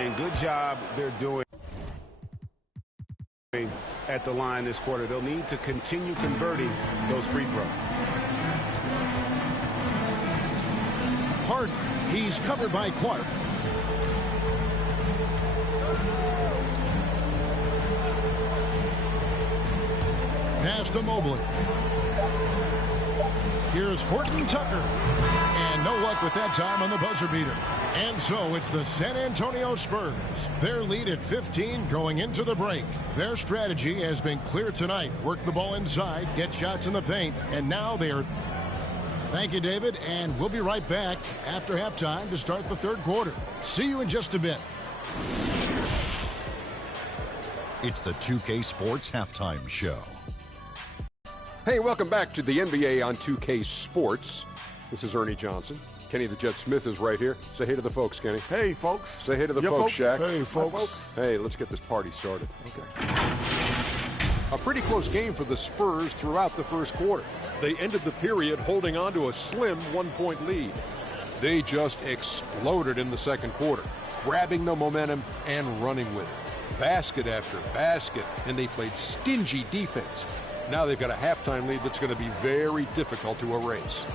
And good job they're doing at the line this quarter. They'll need to continue converting those free throws. Harden, he's covered by Clark. Pass to Mobley. Here's Horton Tucker. And no luck with that time on the buzzer beater. And so it's the San Antonio Spurs. Their lead at 15 going into the break. Their strategy has been clear tonight. Work the ball inside, get shots in the paint, and now they're... Thank you, David, and we'll be right back after halftime to start the third quarter. See you in just a bit. It's the 2K Sports Halftime Show. Hey, welcome back to the NBA on 2K Sports. This is Ernie Johnson. Kenny the Jet Smith is right here. Say hey to the folks, Kenny. Hey, folks. Say hey to the folks, Shaq. Hey, folks. Hey, let's get this party started. Okay. A pretty close game for the Spurs throughout the first quarter. They ended the period holding on to a slim 1-point lead. They just exploded in the second quarter, grabbing the momentum and running with it. Basket after basket, and they played stingy defense. Now they've got a halftime lead that's going to be very difficult to erase.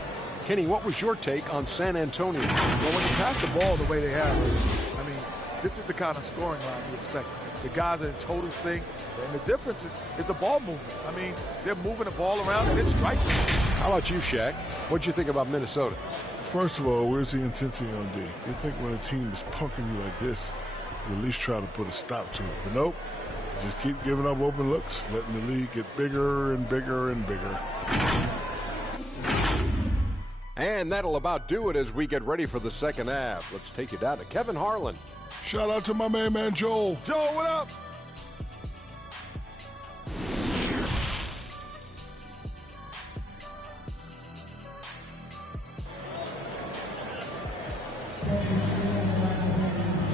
Kenny, what was your take on San Antonio? Well, when you pass the ball the way they have, I mean, this is the kind of scoring line you expect. The guys are in total sync, and the difference is the ball movement. I mean, they're moving the ball around, and it's striking. How about you, Shaq? What'd you think about Minnesota? First of all, where's the intensity on D? You think when a team is punking you like this, you at least try to put a stop to it. But nope, you just keep giving up open looks, letting the lead get bigger and bigger and bigger. And that'll about do it as we get ready for the second half. Let's take you down to Kevin Harlan. Shout out to my man Joel. Joel, what up?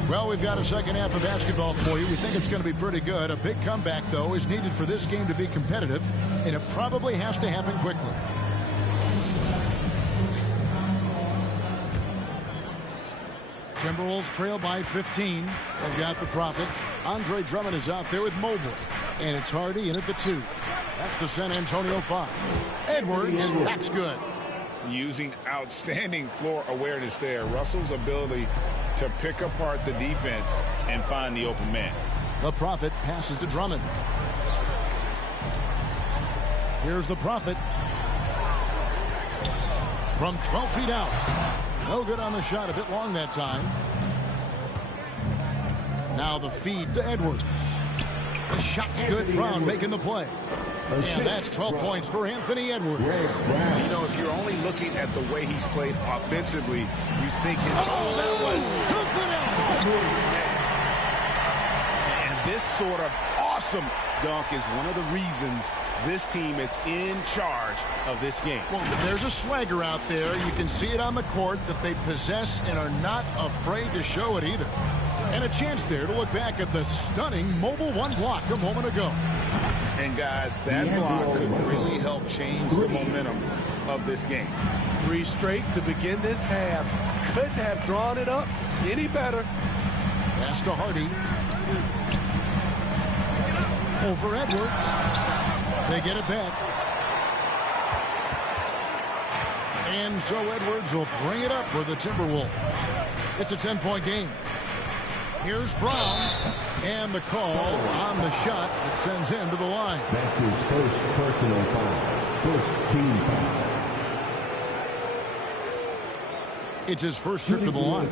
Well, we've got a second half of basketball for you. We think it's going to be pretty good. A big comeback, though, is needed for this game to be competitive, and it probably has to happen quickly. Timberwolves trail by 15. They've got the Prophet. Andre Drummond is out there with Mobley. And it's Hardy in at the 2. That's the San Antonio 5. Edwards, that's good. Using outstanding floor awareness there. Russell's ability to pick apart the defense and find the open man. The Prophet passes to Drummond. Here's the Prophet. From 12 feet out. No good on the shot, a bit long that time. Now the feed to Edwards. The shot's good. Brown making the play. And that's 12 points for Anthony Edwards. You know, if you're only looking at the way he's played offensively, you think, that was something else. And this sort of awesome dunk is one of the reasons this team is in charge of this game. Well, there's a swagger out there. You can see it on the court that they possess and are not afraid to show it either. And a chance there to look back at the stunning Mobile One block a moment ago. And guys, that block could really help change the momentum of this game. 3 straight to begin this half. Couldn't have drawn it up any better. Pass to Hardy. Over Edwards. They get it back. And so Edwards will bring it up for the Timberwolves. It's a 10-point game. Here's Brown. And the call on the shot that sends him to the line. That's his first personal foul. First team foul. It's his first trip to the line.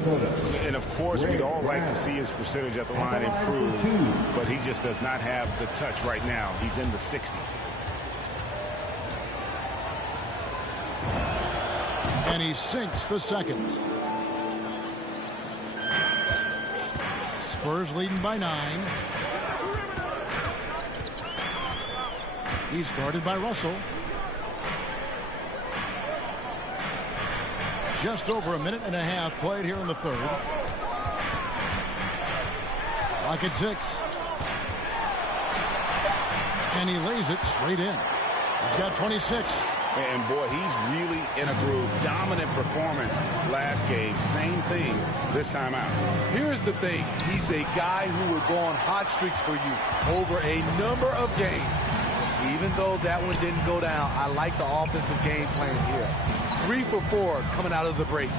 And, of course, we'd all like to see his percentage at the line improve, but he just does not have the touch right now. He's in the 60s. And he sinks the second. Spurs leading by 9. He's guarded by Russell. Just over a minute and a half played here in the third. Clock at 6. And he lays it straight in. He's got 26. And boy, he's really in a groove. Dominant performance last game. Same thing this time out. Here's the thing. He's a guy who will go on hot streaks for you over a number of games. Even though that one didn't go down, I like the offensive game plan here. 3 for 4 coming out of the break.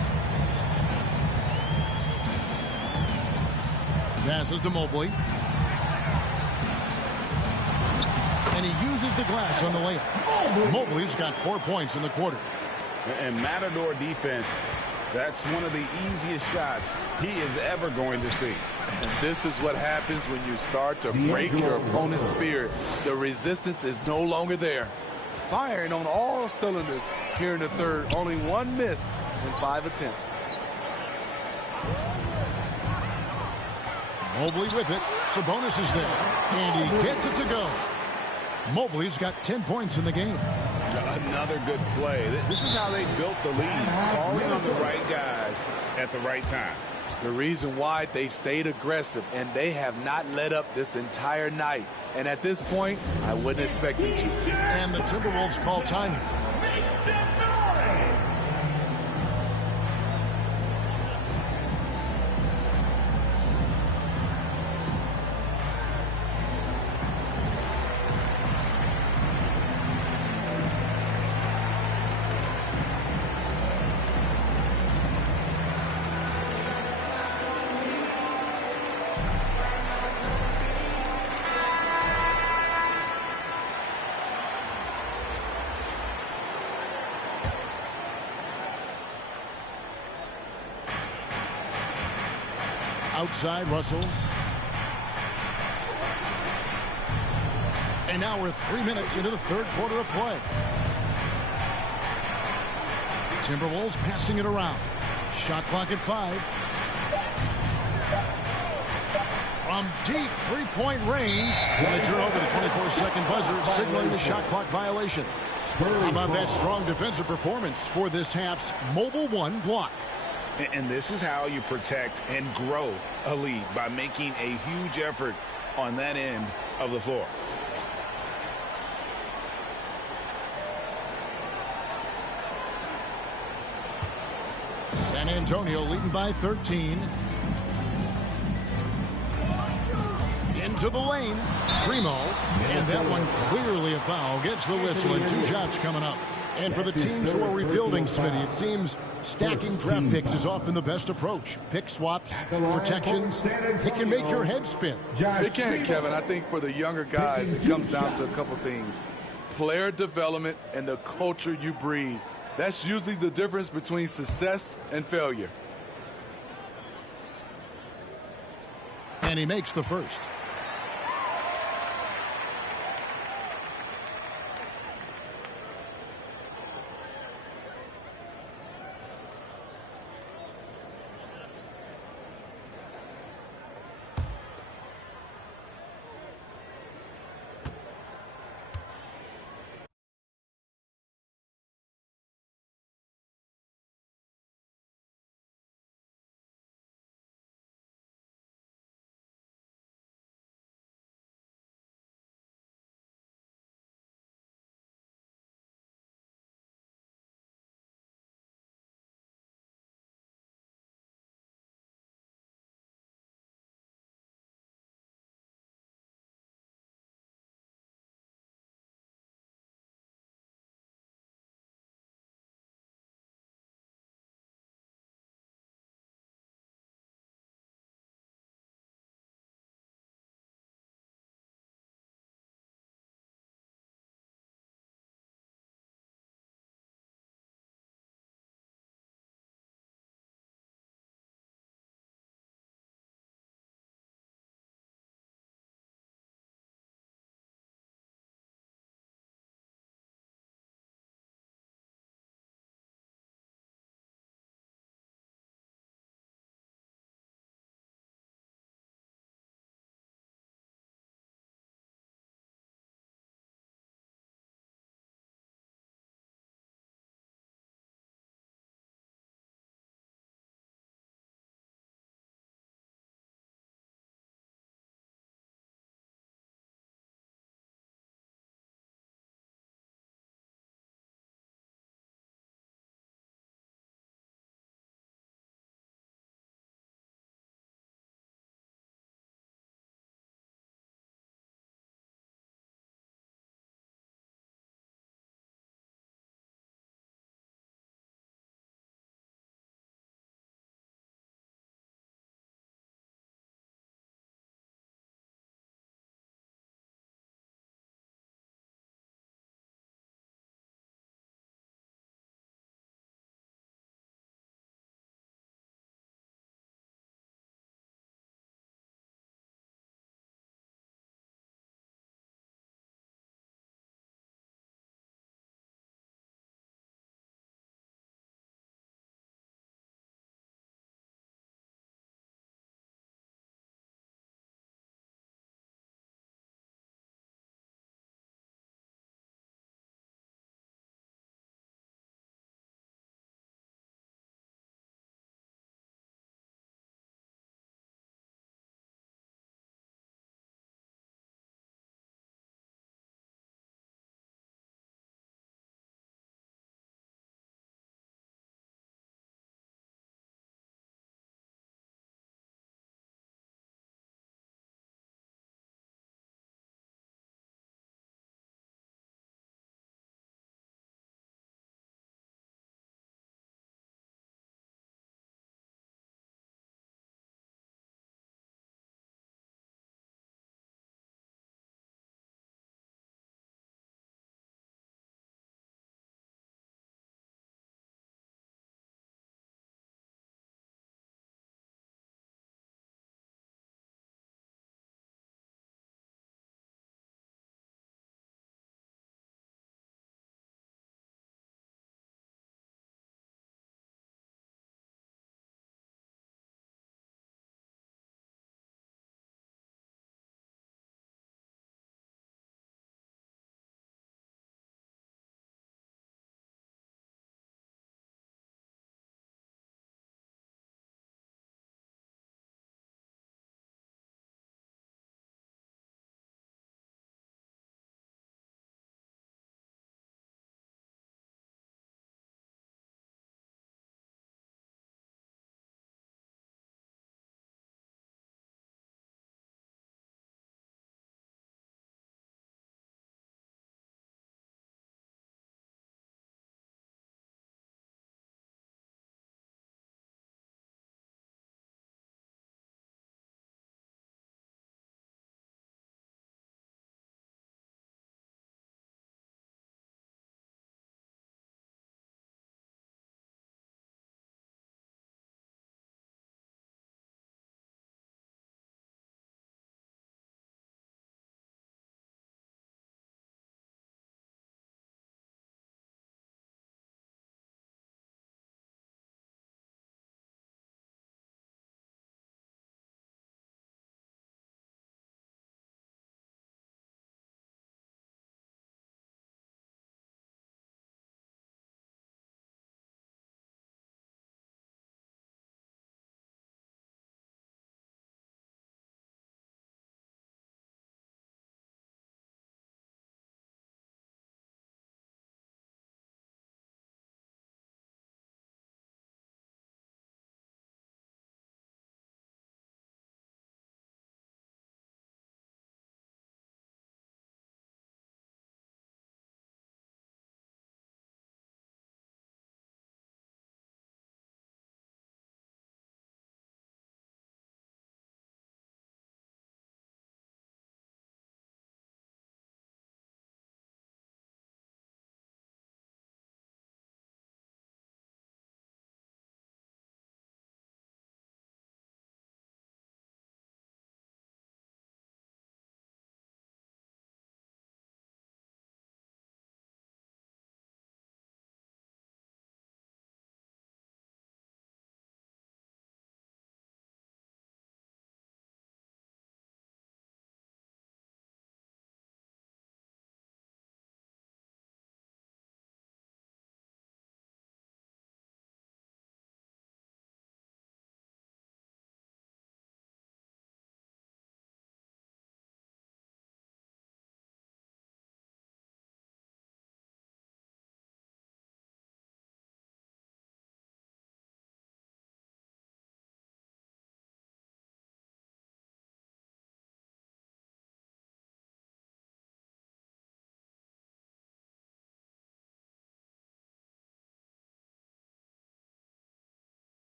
Passes to Mobley. And he uses the glass on the layup. Mobley's got 4 points in the quarter. And Matador defense, that's one of the easiest shots he is ever going to see. And this is what happens when you start to break your opponent's spirit. The resistance is no longer there. Firing on all cylinders here in the third. Only 1 miss in 5 attempts. Mobley with it. Sabonis is there. And he gets it to go. Mobley's got 10 points in the game. Another good play. This is how they built the lead. Calling on the right guys at the right time. The reason why they've stayed aggressive and they have not let up this entire night. And at this point, I wouldn't expect them to. And the Timberwolves call timing. Outside, Russell. And now we're 3 minutes into the third quarter of play. Timberwolves passing it around. Shot clock at 5. From deep three-point range. And they turn over the 24-second buzzer, signaling the shot clock violation. How about that strong defensive performance for this half's Mobile One block? And this is how you protect and grow a lead, by making a huge effort on that end of the floor. San Antonio leading by 13. Into the lane. Primo. And that one clearly a foul. Gets the whistle and 2 shots coming up. And for the teams who are rebuilding, Smitty, it seems stacking draft picks is often the best approach. Pick swaps, protections, it can make your head spin. It can, Kevin. I think for the younger guys, it comes down to a couple things. Player development and the culture you breed. That's usually the difference between success and failure. And he makes the first.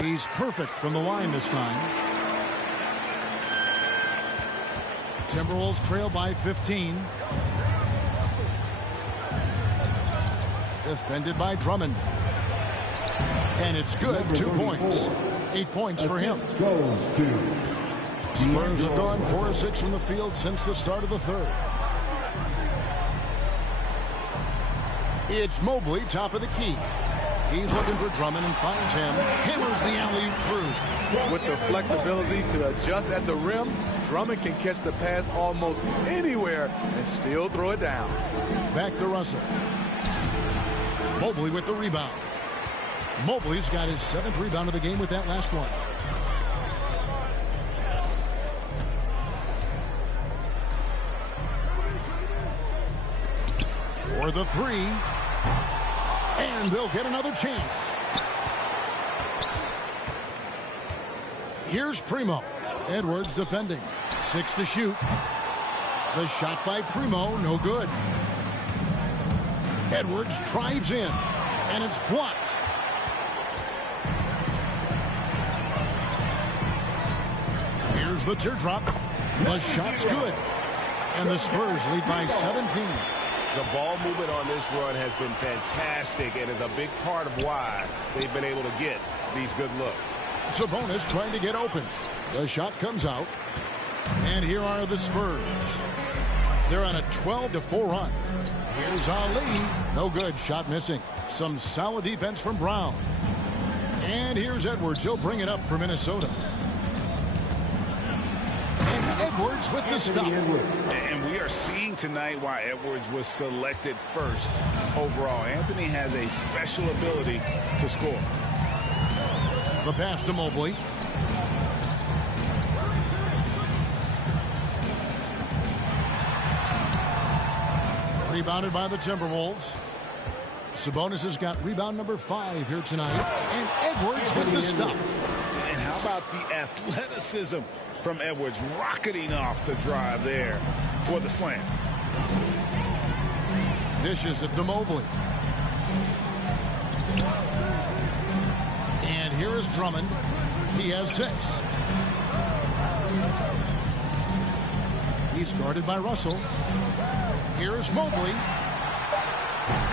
He's perfect from the line this time. Timberwolves trail by 15. Defended by Drummond. And it's good. 2 points. 8 points for him. Spurs have gone 4 of 6 from the field since the start of the third. It's Mobley, top of the key. He's looking for Drummond and finds him. Hammers the alley-oop through. With the flexibility to adjust at the rim, Drummond can catch the pass almost anywhere and still throw it down. Back to Russell. Mobley with the rebound. Mobley's got his 7th rebound of the game with that last one. For the 3. And they'll get another chance. Here's Primo. Edwards defending. 6 to shoot. The shot by Primo, no good. Edwards drives in, and it's blocked. Here's the teardrop. The shot's good. And the Spurs lead by 17. The ball movement on this run has been fantastic and is a big part of why they've been able to get these good looks. Sabonis trying to get open. The shot comes out. And here are the Spurs. They're on a 12-4 run. Here's Ali. No good. Shot missing. Some solid defense from Brown. And here's Edwards. He'll bring it up for Minnesota. And Edwards with the stuff. And we are seeing tonight why Edwards was selected first overall. Anthony has a special ability to score. The pass to Mobley. Rebounded by the Timberwolves. Sabonis has got rebound number 5 here tonight. And Edwards with the stuff. And how about the athleticism from Edwards rocketing off the drive there for the slam. Dishes it to Mobley. And here is Drummond. He has 6. He's guarded by Russell. Here's Mobley.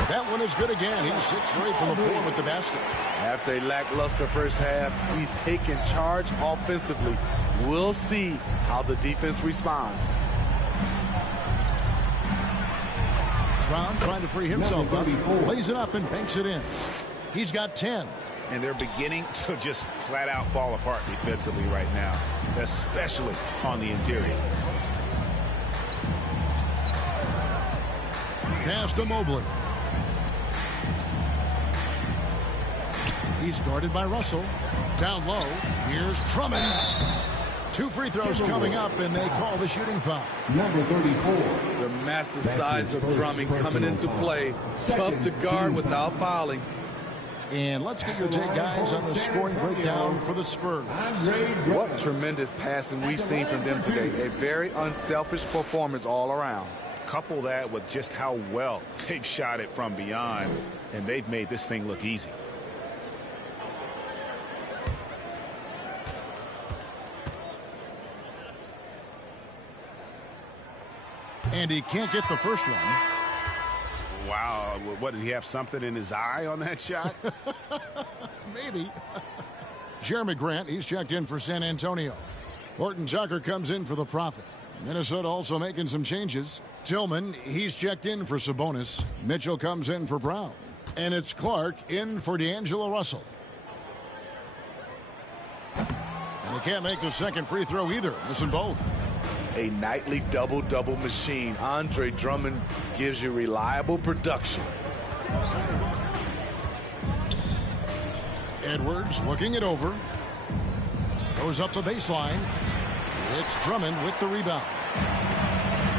That one is good again. He's 6 for 8 from the floor with the basket. After a lackluster first half, he's taken charge offensively. We'll see how the defense responds. Brown trying to free himself up. Lays it up and banks it in. He's got 10. And they're beginning to just flat out fall apart defensively right now, especially on the interior. Pass to Mobley. He's guarded by Russell. Down low. Here's Drummond. 2 free throws coming up, and they call the shooting foul. Number 34. The massive size of Drummond coming into play. Tough to guard without fouling. And let's get your take, guys, on the scoring breakdown for the Spurs. What tremendous passing we've seen from them today. A very unselfish performance all around. Couple that with just how well they've shot it from beyond, and they've made this thing look easy. And he can't get the first one. Wow, what, did he have something in his eye on that shot? Maybe. Jeremy Grant, he's checked in for San Antonio. Horton Tucker comes in for the Prophet. Minnesota also making some changes. Tillman, he's checked in for Sabonis. Mitchell comes in for Brown. And it's Clark in for D'Angelo Russell. And he can't make the second free throw either. Missing both. A nightly double-double machine. Andre Drummond gives you reliable production. Edwards looking it over. Goes up the baseline. It's Drummond with the rebound.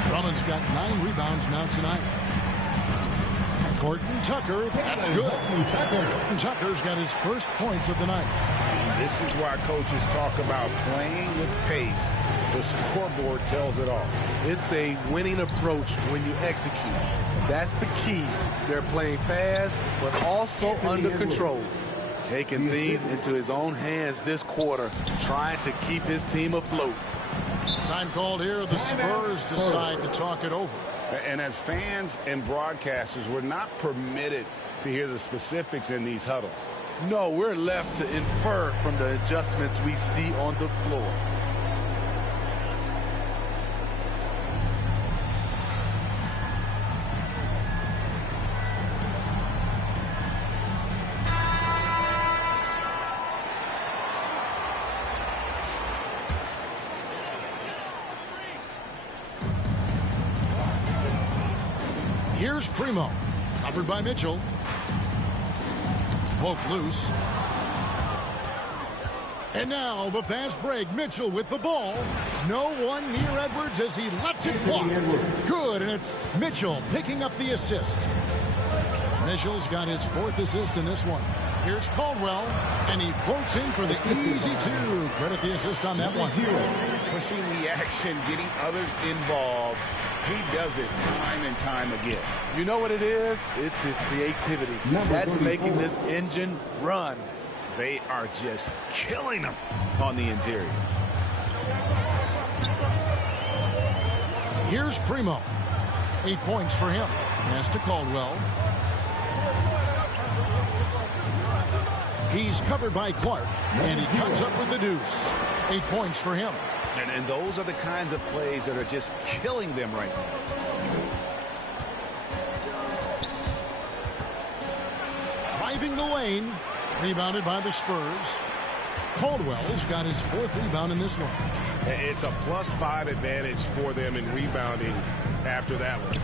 Drummond's got 9 rebounds now tonight. Horton Tucker, that's good. Horton Tucker's got his first points of the night. This is why coaches talk about playing with pace. The scoreboard tells it all. It's a winning approach when you execute. That's the key. They're playing fast, but also under control. Taking things into his own hands this quarter, trying to keep his team afloat. Time called here. The Spurs decide to talk it over. And as fans and broadcasters, we're not permitted to hear the specifics in these huddles. No, we're left to infer from the adjustments we see on the floor. Here's Primo, covered by Mitchell. Poke loose. And now the fast break. Mitchell with the ball. No one near Edwards as he lets it walk. Good, and it's Mitchell picking up the assist. Mitchell's got his 4th assist in this one. Here's Caldwell, and he floats in for the easy 2. Credit the assist on that one. Pushing the action, getting others involved. He does it time and time again. You know what it is? It's his creativity. That's making this engine run. They are just killing them on the interior. Here's Primo. 8 points for him. Pass to Caldwell. He's covered by Clark, and he comes up with the deuce. 8 points for him. And those are the kinds of plays that are just killing them right now. Driving the lane. Rebounded by the Spurs. Caldwell's got his 4th rebound in this one. It's a +5 advantage for them in rebounding after that one.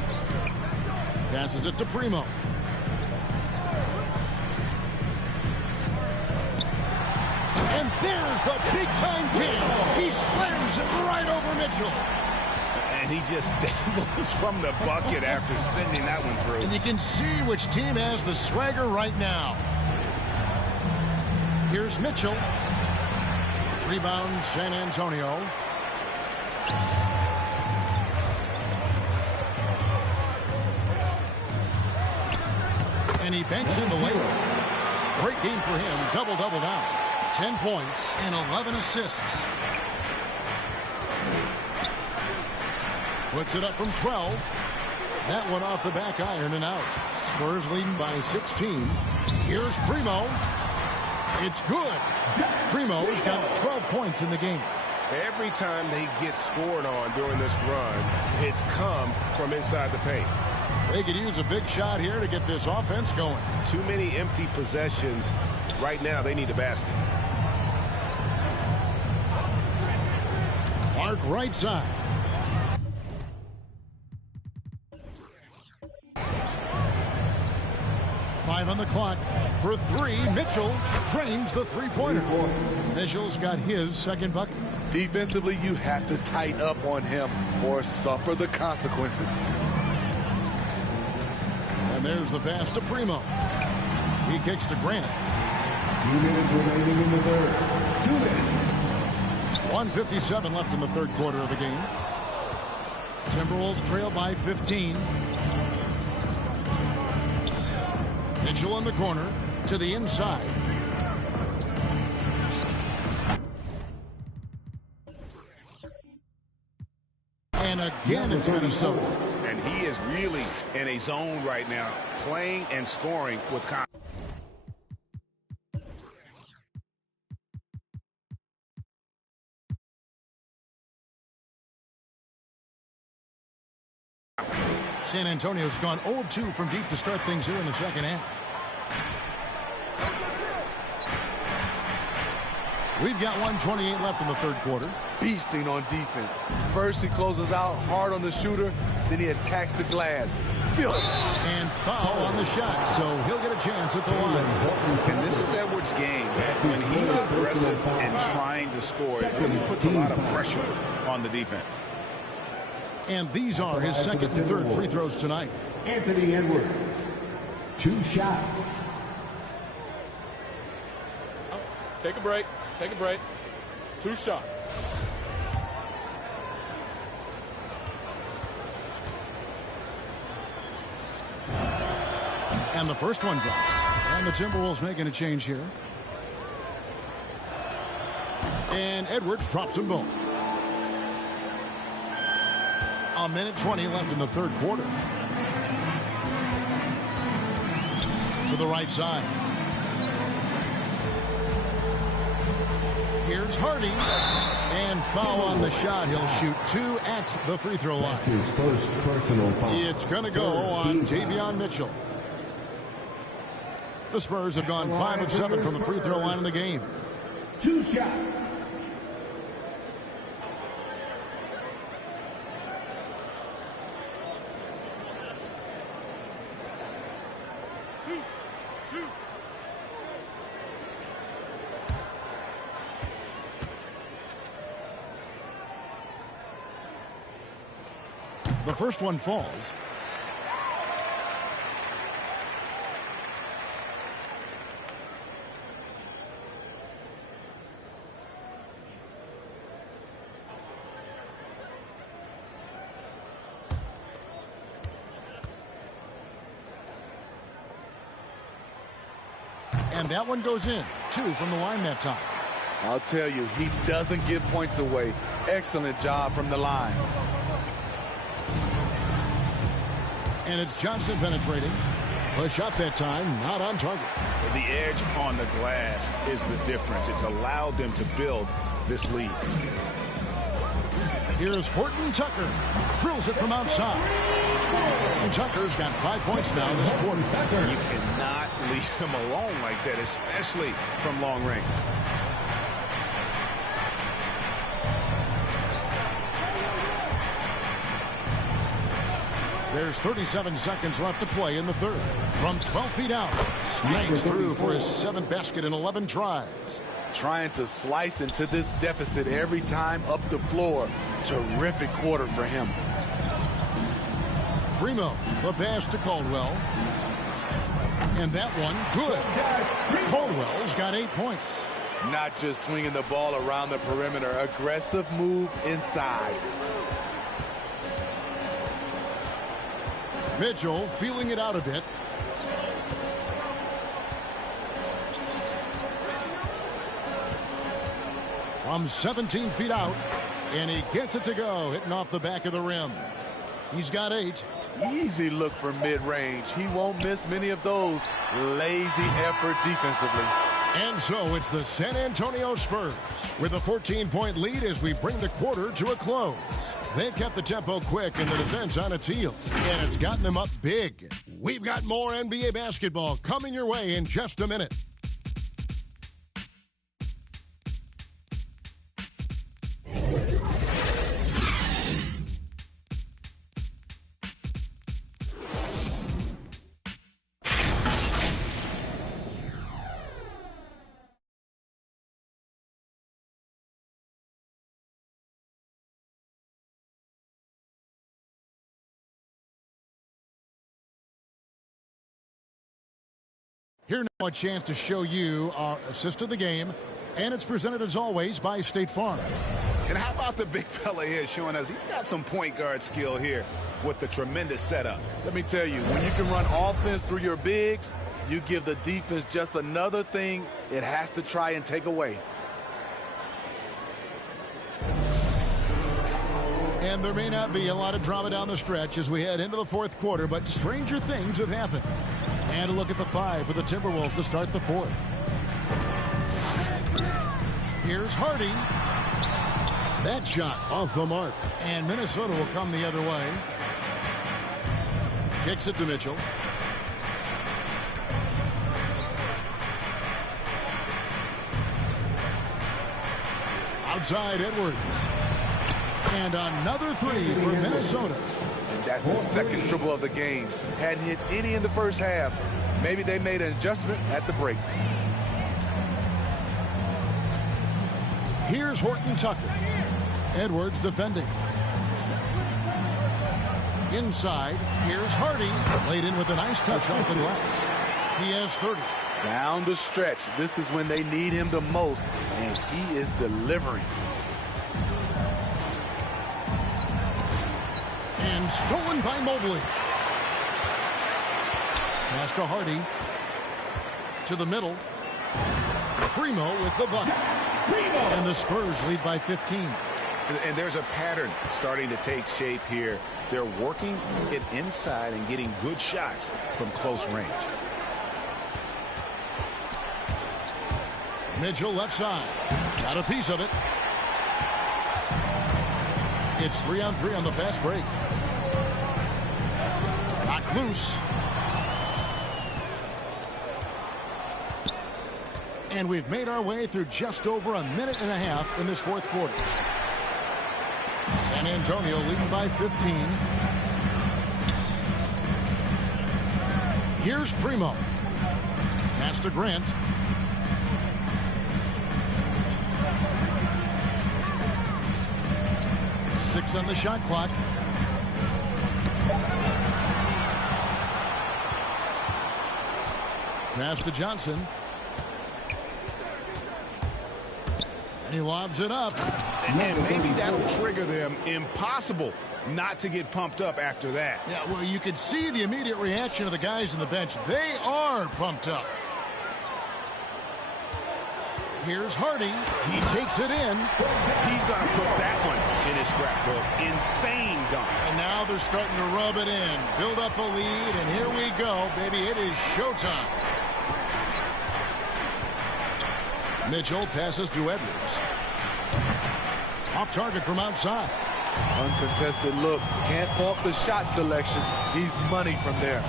Passes it to Primo. And there's the big-time jam. He slams it right over Mitchell. And he just dangles from the bucket after sending that one through. And you can see which team has the swagger right now. Here's Mitchell. Rebound San Antonio. And he banks in the layup. Great game for him. Double-double now. 10 points and 11 assists. Puts it up from 12. That one off the back iron and out. Spurs leading by 16. Here's Primo. It's good. Primo's got 12 points in the game. Every time they get scored on during this run, it's come from inside the paint. They could use a big shot here to get this offense going. Too many empty possessions. Right now, they need a basket. Clark right side. Five on the clock. For 3, Mitchell drains the 3-pointer. Mitchell's got his 2nd bucket. Defensively, you have to tighten up on him or suffer the consequences. And there's the pass to Primo. He kicks to Grant. 2 minutes remaining in the third. 2 minutes. 1:57 left in the 3rd quarter of the game. Timberwolves trail by 15. Mitchell in the corner to the inside. And again, it's Minnesota. And he is really in a zone right now, playing and scoring with confidence. San Antonio's gone 0 of 2 from deep to start things here in the 2nd half. We've got 1:28 left in the 3rd quarter. Beasting on defense. First he closes out hard on the shooter, then he attacks the glass. Feel it. And foul on the shot, so he'll get a chance at the line. And this is Edwards' game. When he's aggressive and trying to score, it really puts a lot of pressure on the defense. And these are his 2nd and 3rd free throws tonight. Anthony Edwards. 2 shots. Take a break. Take a break. 2 shots. And the first one drops. And the Timberwolves making a change here. And Edwards drops them both. A minute 20 left in the third quarter. To the right side. Here's Hardy. And foul on the shot. He'll shoot 2 at the free throw line. That's his first personal foul. It's going to go on Davion Mitchell. The Spurs have gone 5 of 7 from the free throw line in the game. 2 shots. The first one falls. And that one goes in. 2 from the line that time. I'll tell you, he doesn't give points away. Excellent job from the line. And it's Johnson penetrating. A shot that time, not on target. The edge on the glass is the difference. It's allowed them to build this lead. Here's Horton Tucker. Drills it from outside. And Tucker's got 5 points now this quarter. You cannot leave him alone like that, especially from long range. There's 37 seconds left to play in the third. From 12 feet out, snags through for his 7th basket in 11 tries. Trying to slice into this deficit every time up the floor. Terrific quarter for him. Primo, the pass to Caldwell. And that one, good. Caldwell's got 8 points. Not just swinging the ball around the perimeter. Aggressive move inside. Mitchell feeling it out a bit. From 17 feet out, and he gets it to go, hitting off the back of the rim. He's got 8. Easy look for mid-range. He won't miss many of those. Lazy effort defensively. And so it's the San Antonio Spurs with a 14-point lead as we bring the quarter to a close. They've kept the tempo quick and the defense on its heels, and it's gotten them up big. We've got more NBA basketball coming your way in just a minute. Here now a chance to show you our assist of the game, and it's presented as always by State Farm. And how about the big fella here showing us he's got some point guard skill here with the tremendous setup. Let me tell you, when you can run offense through your bigs, you give the defense just another thing it has to try and take away. And there may not be a lot of drama down the stretch as we head into the fourth quarter, but stranger things have happened. And a look at the 5 for the Timberwolves to start the fourth. Here's Hardy. That shot off the mark. And Minnesota will come the other way. Kicks it to Mitchell. Outside Edwards. And another 3 for Minnesota. And that's the second triple of the game. Hadn't hit any in the first half. Maybe they made an adjustment at the break. Here's Horton Tucker. Edwards defending. Inside, here's Hardy. Laid in with a nice touch off the glass. He has 30. Down the stretch, this is when they need him the most, and he is delivering. And stolen by Mobley. Pass to Hardy. To the middle. Primo with the bucket. And the Spurs lead by 15. And there's a pattern starting to take shape here. They're working it inside and getting good shots from close range. Mitchell left side. Got a piece of it. It's 3-on-3 on the fast break. Knocked loose. And we've made our way through just over a minute and a half in this fourth quarter. San Antonio leading by 15. Here's Primo. Pass to Grant. Six on the shot clock. Pass to Johnson. And he lobs it up. And maybe that'll trigger them. Impossible not to get pumped up after that. Yeah, well, you could see the immediate reaction of the guys on the bench. They are pumped up. Here's Hardy. He takes it in. He's going to put that one in his scrapbook. Insane dunk. And now they're starting to rub it in. Build up a lead, and here we go, baby. It is showtime. Mitchell passes to Edwards. Off target from outside. Uncontested look. Can't fault the shot selection. He's money from there.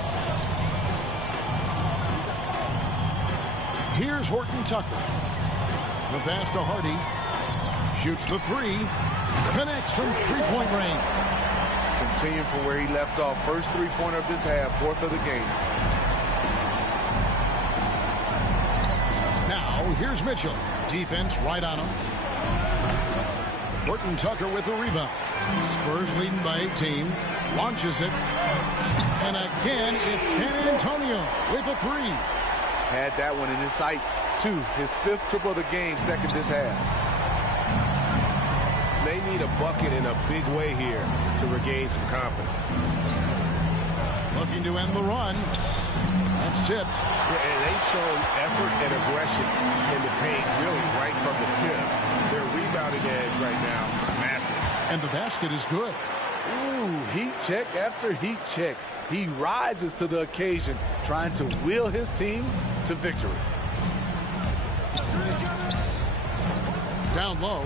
Here's Horton Tucker. The pass to Hardy. Shoots the three. Connects from three-point range. Continuing from where he left off. First three-pointer of this half. Fourth of the game. Now, here's Mitchell. Defense right on him. Horton Tucker with the rebound. Spurs leading by 18. Launches it. And again, it's San Antonio with a three. Had that one in his sights, too. His fifth triple of the game, second this half. They need a bucket in a big way here to regain some confidence. Looking to end the run. That's tipped. Yeah, and they've shown effort and aggression in the paint really right from the tip. Their rebounding edge right now, massive. And the basket is good. Ooh, heat check after heat check. He rises to the occasion, trying to will his team to victory. Down low.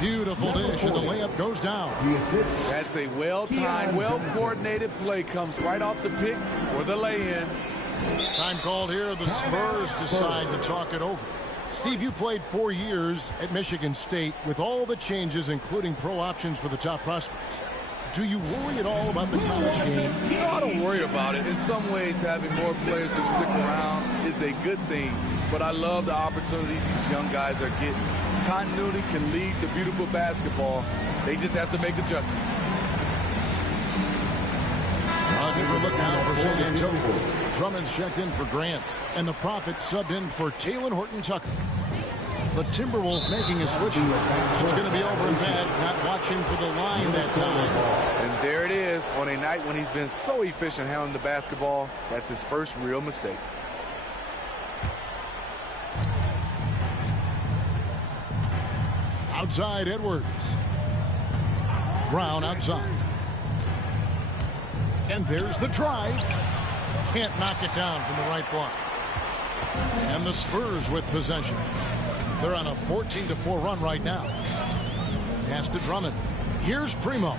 Beautiful dish, and the layup goes down. That's a well-timed, well-coordinated play. Comes right off the pick for the lay-in. Time called here. The Spurs decide to talk it over. Steve, you played 4 years at Michigan State with all the changes, including pro options for the top prospects. Do you worry at all about the college game? No, I don't worry about it. In some ways, having more players who stick around is a good thing. But I love the opportunity these young guys are getting. Continuity can lead to beautiful basketball. They just have to make adjustments. I'll give a look now for San Antonio. Drummond's checked in for Grant, and the Prophet subbed in for Talen Horton-Tucker. The Timberwolves making a switch here. It's going to be over and bad, not watching for the line that time. And there it is, on a night when he's been so efficient handling the basketball. That's his first real mistake. Outside, Edwards. Brown outside. And there's the drive. Can't knock it down from the right block. And the Spurs with possession. They're on a 14-4 run right now. Pass to Drummond. Here's Primo.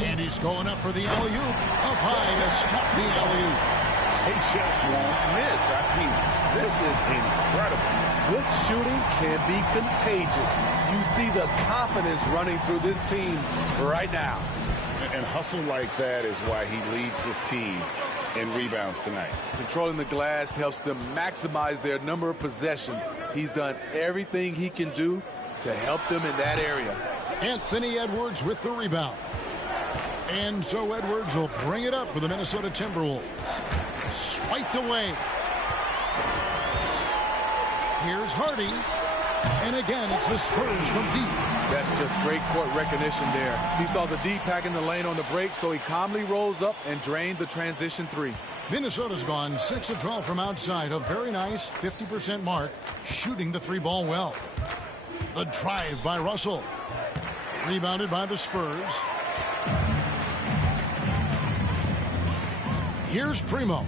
And he's going up for the alley-oop. Up high to stop the alley-oop. They just won't miss. I mean, this is incredible. Good shooting can be contagious. You see the confidence running through this team right now. And hustle like that is why he leads his team in rebounds tonight. Controlling the glass helps them maximize their number of possessions. He's done everything he can do to help them in that area. Anthony Edwards with the rebound. And so Edwards will bring it up for the Minnesota Timberwolves. Swiped away. Here's Hardy. And again, it's the Spurs from deep. That's just great court recognition there. He saw the D pack in the lane on the break, so he calmly rose up and drained the transition three. Minnesota's gone 6 of 12 from outside. A very nice 50% mark, shooting the three ball well. The drive by Russell. Rebounded by the Spurs. Here's Primo.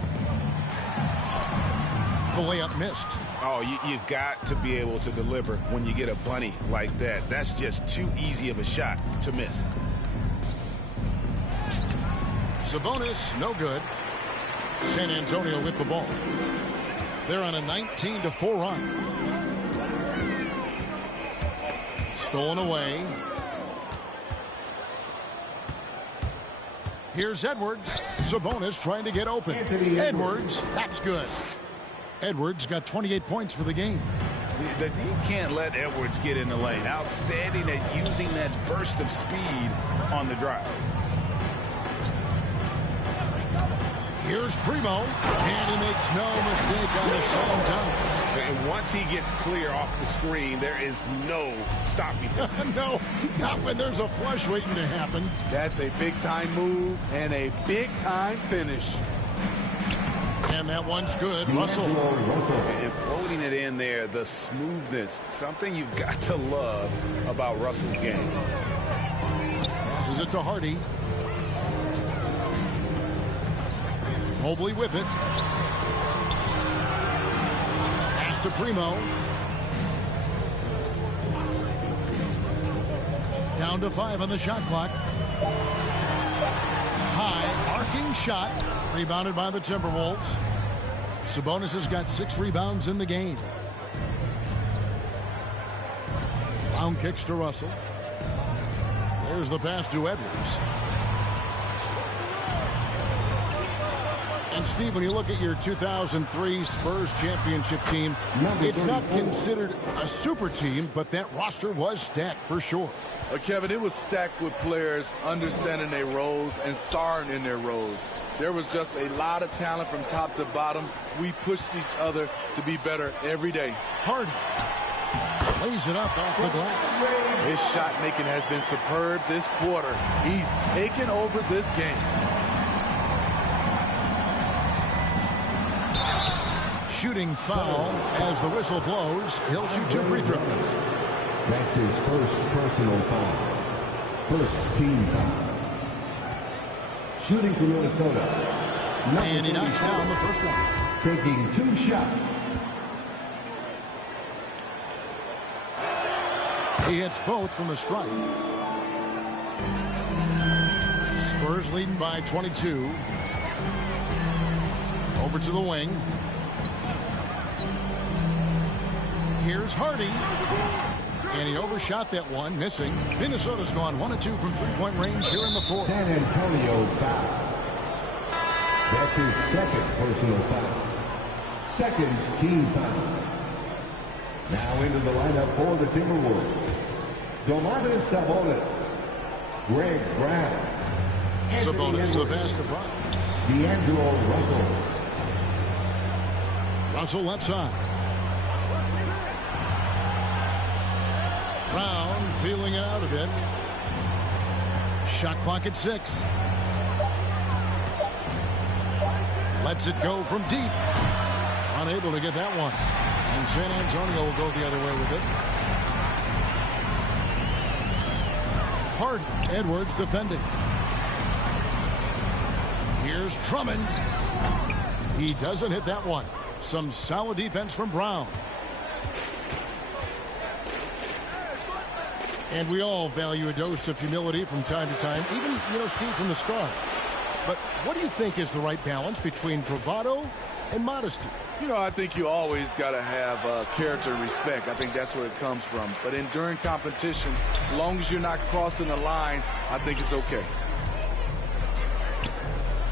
The layup missed. Oh, you've got to be able to deliver when you get a bunny like that. That's just too easy of a shot to miss. Sabonis, no good. San Antonio with the ball. They're on a 19-4 run. Stolen away. Here's Edwards. Sabonis trying to get open. Edwards, that's good. Edwards got 28 points for the game. You can't let Edwards get in the lane. Outstanding at using that burst of speed on the drive. Here's Primo, and he makes no mistake on the slam dunk. And once he gets clear off the screen, there is no stopping him. No, not when there's a flush waiting to happen. That's a big-time move and a big-time finish. And that one's good. Russell. And floating it in there, the smoothness, something you've got to love about Russell's game. Passes it to Hardy. Mobley with it. Pass to Primo. Down to 5 on the shot clock. High arcing shot. Rebounded by the Timberwolves. Sabonis has got 6 rebounds in the game. Brown kicks to Russell. There's the pass to Edwards. And Steve, when you look at your 2003 Spurs championship team, it's not considered a super team, but that roster was stacked for sure. Kevin, it was stacked with players understanding their roles and starring in their roles. There was just a lot of talent from top to bottom. We pushed each other to be better every day. Hardy lays it up off the glass. His shot making has been superb this quarter. He's taken over this game. Shooting foul as the whistle blows. He'll shoot 2 free throws. That's his first personal foul. First team foul. Shooting for Minnesota. And he knocks down the first one. Taking 2 shots. He hits both from the stripe. Spurs leading by 22. Over to the wing. Here's Hardy. And he overshot that one, missing. Minnesota's gone 1 of 2 from 3-point range here in the fourth. San Antonio foul. That's his second personal foul. Second team foul. Now into the lineup for the Timberwolves. Domantas Sabonis. Greg Brown. Sabonis the pass to Brown. D'Angelo Russell. Russell left side. Brown feeling it out a bit. Shot clock at 6. Lets it go from deep. Unable to get that one. And San Antonio will go the other way with it. Hardy. Edwards defending. Here's Drummond. He doesn't hit that one. Some solid defense from Brown. And we all value a dose of humility from time to time, even, Steve, from the start. But what do you think is the right balance between bravado and modesty? I think you always got to have character and respect. I think that's where it comes from. But during competition, as long as you're not crossing the line, I think it's okay.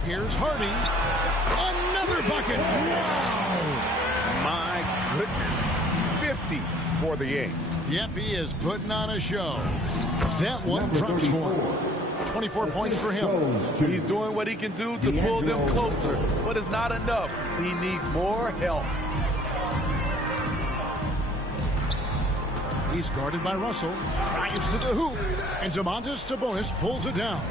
Here's Hardy. Another bucket. Wow. My goodness. 50 for the game. Yep, he is putting on a show. That one trumps for him. 24 points for him. He's doing what he can do to pull them closer, but it's not enough. He needs more help. He's guarded by Russell. Drives to the hoop. And Domantas Sabonis pulls it down.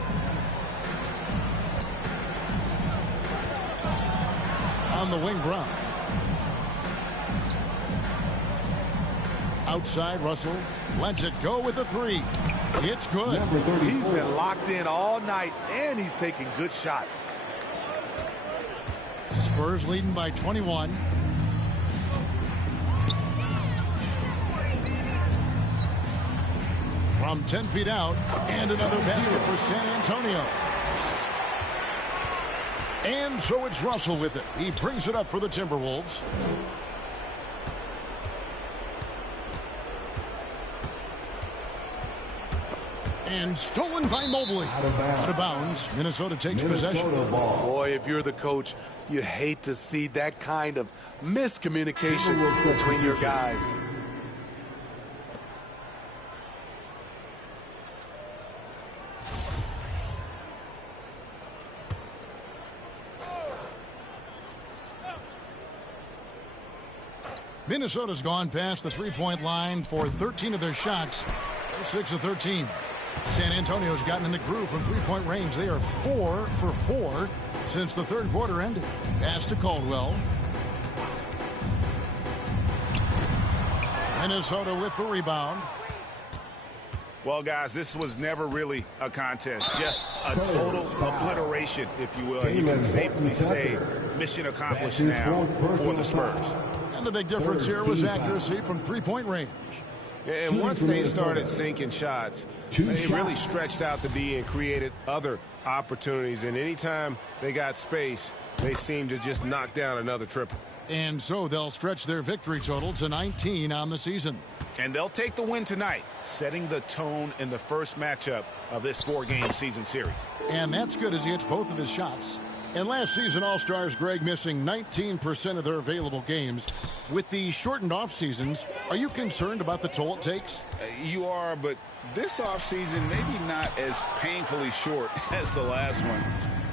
On the wing, Brown. Outside, Russell lets it go with a three. It's good. He's been locked in all night, and he's taking good shots. Spurs leading by 21. From 10 feet out, and another basket for San Antonio. And so it's Russell with it. He brings it up for the Timberwolves. And stolen by Mobley. Out of bounds. Minnesota takes possession. Boy, if you're the coach, you hate to see that kind of miscommunication between your guys. Minnesota's gone past the three-point line for 13 of their shots. They're 6 of 13. San Antonio's gotten in the groove from three-point range. They are 4 for 4 since the third quarter ended. Pass to Caldwell. Minnesota with the rebound. Well, guys, this was never really a contest, just a total obliteration, if you will. And you can safely say mission accomplished now for the Spurs. And the big difference here was accuracy from three-point range. And once they started sinking shots, they really stretched out the D and created other opportunities. And anytime they got space, they seemed to just knock down another triple. And so they'll stretch their victory total to 19 on the season. And they'll take the win tonight, setting the tone in the first matchup of this 4-game season series. And that's good as he hits both of his shots. And last season, All-Stars, Greg, missing 19% of their available games. With the shortened off-seasons, are you concerned about the toll it takes? You are, but this off-season maybe not as painfully short as the last one.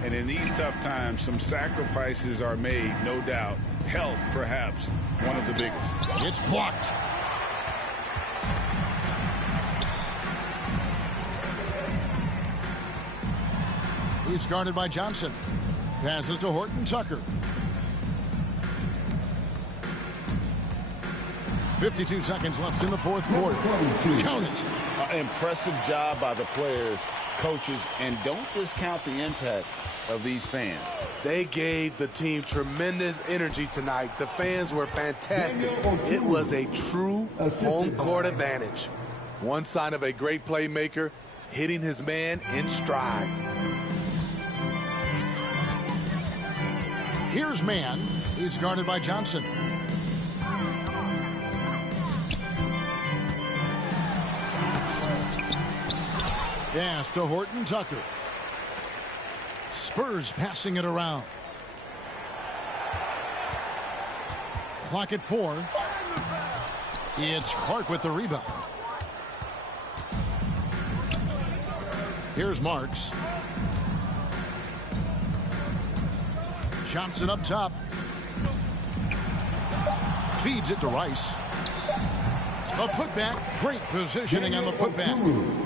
And in these tough times, some sacrifices are made, no doubt. Health, perhaps, one of the biggest. It's blocked. He's guarded by Johnson. Passes to Horton Tucker. 52 seconds left in the fourth quarter. Count it. Impressive job by the players, coaches, and don't discount the impact of these fans. They gave the team tremendous energy tonight. The fans were fantastic. It was a true home court advantage. One sign of a great playmaker, hitting his man in stride. Here's Mann. He's guarded by Johnson. Pass to Horton Tucker. Spurs passing it around. Clock at 4. It's Clark with the rebound. Here's Marks. Johnson up top. Feeds it to Rice. A putback. Great positioning on the putback.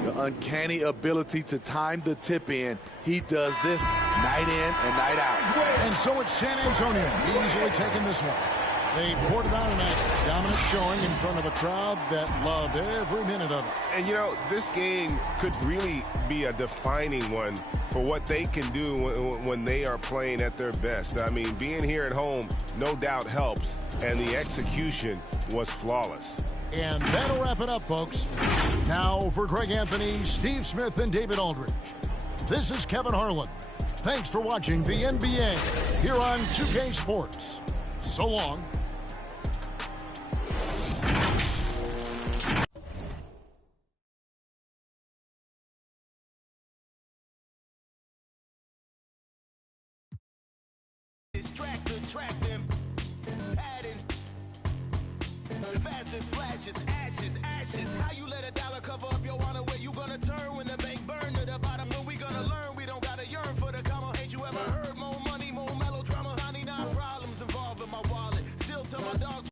The uncanny ability to time the tip in. He does this night in and night out. And so it's San Antonio easily taking this one. They poured it on tonight. Dominant showing in front of a crowd that loved every minute of it. And, you know, this game could really be a defining one for what they can do when they are playing at their best. I mean, being here at home no doubt helps, and the execution was flawless. And that'll wrap it up, folks. Now for Greg Anthony, Steve Smith, and David Aldridge, this is Kevin Harlan. Thanks for watching the NBA here on 2K Sports. So long. Flashes, ashes. How you let a dollar cover up your honor? Where you gonna turn when the bank burn to the bottom? When we gonna learn? We don't gotta yearn for the comma. Ain't you ever heard more money, more melodrama? 99 problems involved in my wallet. Still tell my dogs.